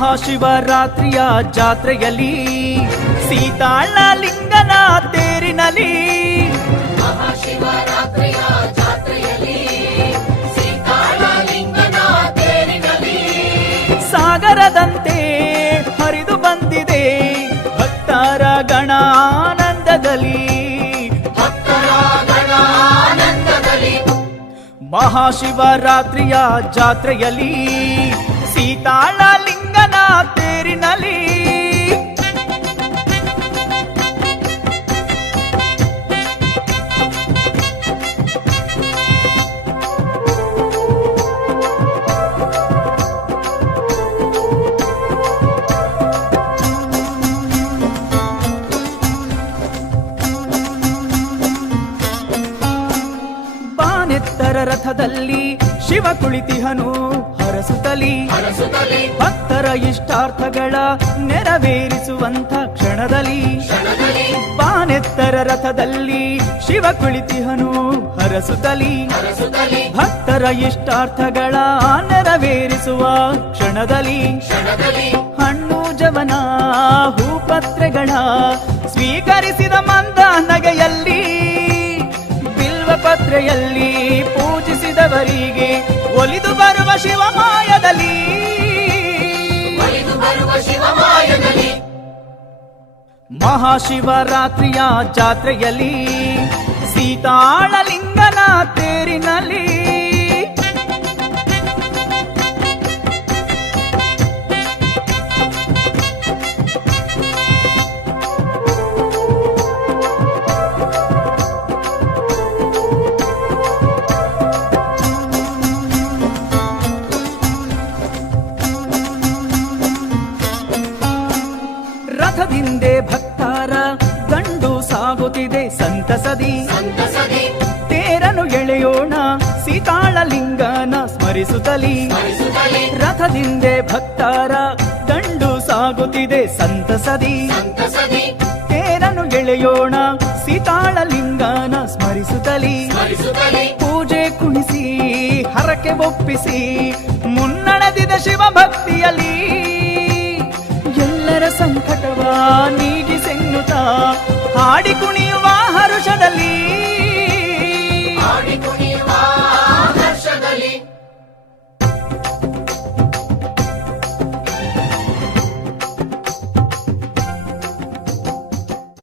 ಮಹಾಶಿವರಾತ್ರಿಯ ಜಾತ್ರೆಯಲ್ಲಿ ಸೀತಾಳ ಲಿಂಗನ ತೇರಿನಲ್ಲಿ ಮಹಾಶಿವರಾತ್ರಿಯ ಜಾತ್ರೆಯಲ್ಲಿ ಸೀತಾಳ ಲಿಂಗನ ತೇರಿನಲ್ಲಿ ಸಾಗರದಂತೆ ಹರಿದು ಬಂದಿದೆ ಭಕ್ತರ ಗಣಾನಂದದಲ್ಲಿ ಮಹಾಶಿವರಾತ್ರಿಯ ಜಾತ್ರೆಯಲ್ಲಿ ಸೀತಾಳ ಲಿಂಗನ ತೇರಿನಲ್ಲಿ ಬಾನೆತ್ತರ ರಥದಲ್ಲಿ ಶಿವ ಕುಳಿತಿಹನು ಹರಸುತ್ತಲಿ ಭಕ್ತರ ಇಷ್ಟಾರ್ಥಗಳ ನೆರವೇರಿಸುವಂತ ಕ್ಷಣದಲ್ಲಿ ಬಾನೆತ್ತರ ರಥದಲ್ಲಿ ಶಿವ ಕುಳಿತಿಹನು ಹರಸುತ್ತಲಿ ಭಕ್ತರ ಇಷ್ಟಾರ್ಥಗಳ ನೆರವೇರಿಸುವ ಕ್ಷಣದಲ್ಲಿ ಹಣ್ಣು ಜವನ ಹೂಪತ್ರೆಗಳ ಸ್ವೀಕರಿಸಿದ ಮಂದ ನಗೆಯಲ್ಲಿ ಪತ್ರೆಯಲ್ಲಿ ಪೂಜಿಸಿದವರಿಗೆ ಒಲಿದು ಬರುವ ಶಿವಮಾಯದಲ್ಲಿ ಮಹಾಶಿವರಾತ್ರಿಯ ಜಾತ್ರೆಯಲ್ಲಿ ಸೀತಾಳ ಲಿಂಗನ ತೇರಿನಲ್ಲಿ ರಥದಿಂದೆ ಭಕ್ತರ ದಂಡು ಸಾಗುತ್ತಿದೆ ಸಂತಸದಿ ತೇರನು ಎಳೆಯೋಣ ಸೀತಾಳ ಲಿಂಗನ ಸ್ಮರಿಸುತ್ತಲಿ ರಥದಿಂದೆ ಭಕ್ತರ ದಂಡು ಸಾಗುತ್ತಿದೆ ಸಂತಸದಿ ತೇರನು ಎಳೆಯೋಣ ಸೀತಾಳ ಲಿಂಗನ ಸ್ಮರಿಸುತ್ತಲಿ ಪೂಜೆ ಕುಣಿಸಿ ಹರಕೆ ಒಪ್ಪಿಸಿ ಮುನ್ನಡೆದಿದ ಶಿವ ಭಕ್ತಿಯಲ್ಲಿ ಎಲ್ಲರ ಸಂಕಟವ ನೀಗಿಸೆನ್ನುತ್ತಾ ಹಾಡಿ ಕುಣಿಯುವ ಹರುಷದಲ್ಲಿ